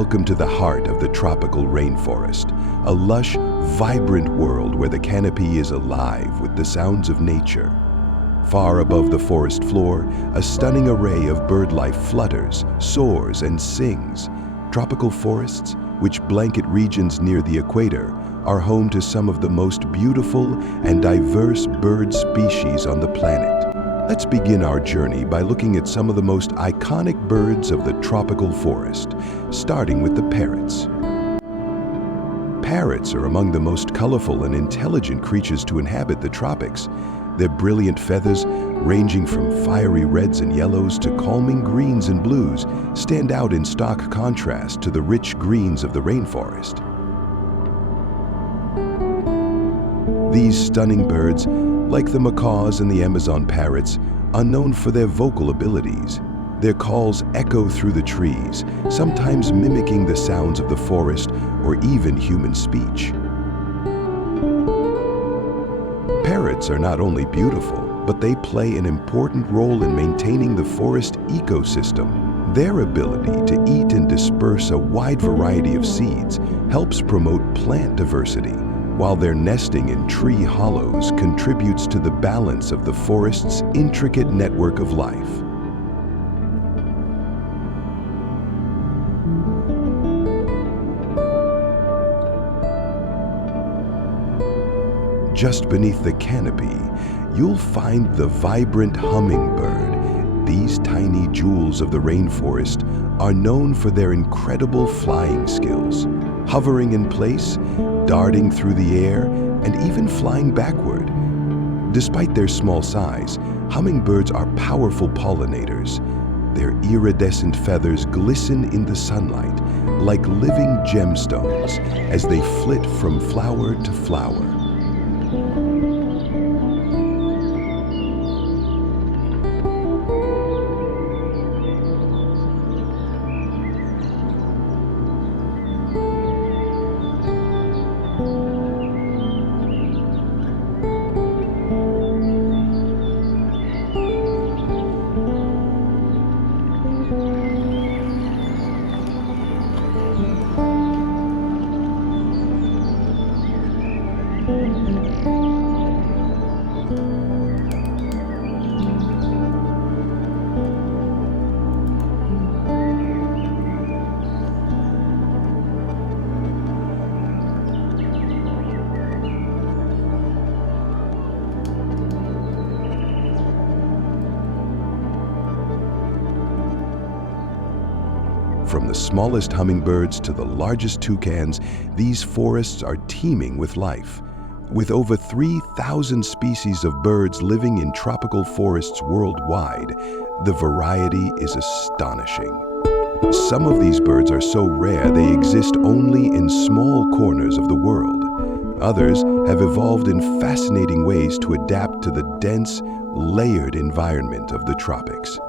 Welcome to the heart of the tropical rainforest, a lush, vibrant world where the canopy is alive with the sounds of nature. Far above the forest floor, a stunning array of bird life flutters, soars, and sings. Tropical forests, which blanket regions near the equator, are home to some of the most beautiful and diverse bird species on the planet. Let's begin our journey by looking at some of the most iconic birds of the tropical forest, starting with the parrots. Parrots are among the most colorful and intelligent creatures to inhabit the tropics. Their brilliant feathers, ranging from fiery reds and yellows to calming greens and blues, stand out in stark contrast to the rich greens of the rainforest. These stunning birds, like the macaws and the Amazon parrots, are known for their vocal abilities. Their calls echo through the trees, sometimes mimicking the sounds of the forest or even human speech. Parrots are not only beautiful, but they play an important role in maintaining the forest ecosystem. Their ability to eat and disperse a wide variety of seeds helps promote plant diversity, while their nesting in tree hollows contributes to the balance of the forest's intricate network of life. Just beneath the canopy, you'll find the vibrant hummingbird. These tiny jewels of the rainforest are known for their incredible flying skills, hovering in place, darting through the air, and even flying backward. Despite their small size, hummingbirds are powerful pollinators. Their iridescent feathers glisten in the sunlight like living gemstones as they flit from flower to flower. From the smallest hummingbirds to the largest toucans, these forests are teeming with life. With over 3,000 species of birds living in tropical forests worldwide, the variety is astonishing. Some of these birds are so rare they exist only in small corners of the world. Others have evolved in fascinating ways to adapt to the dense, layered environment of the tropics.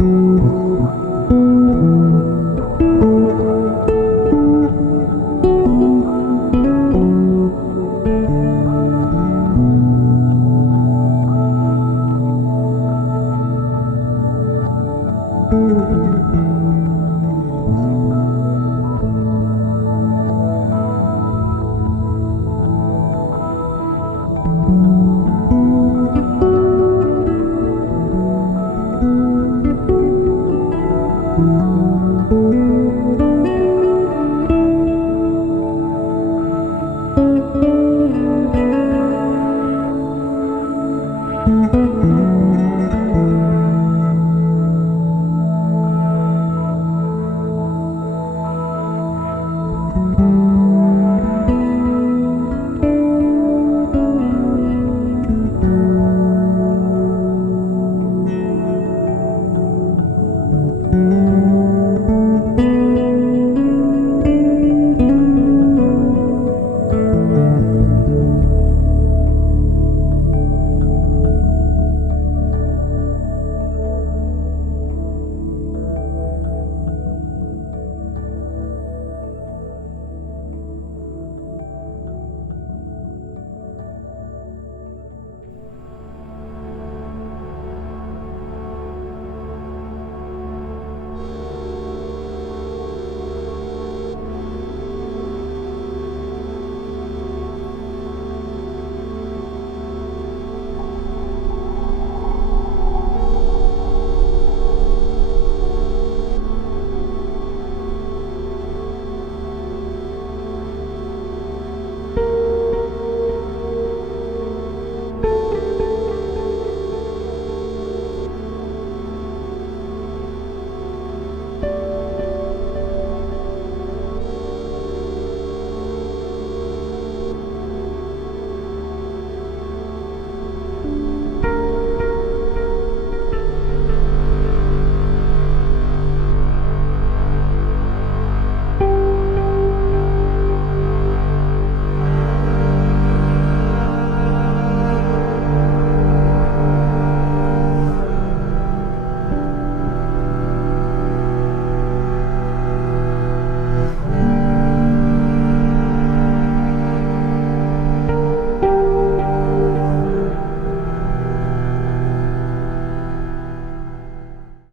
you.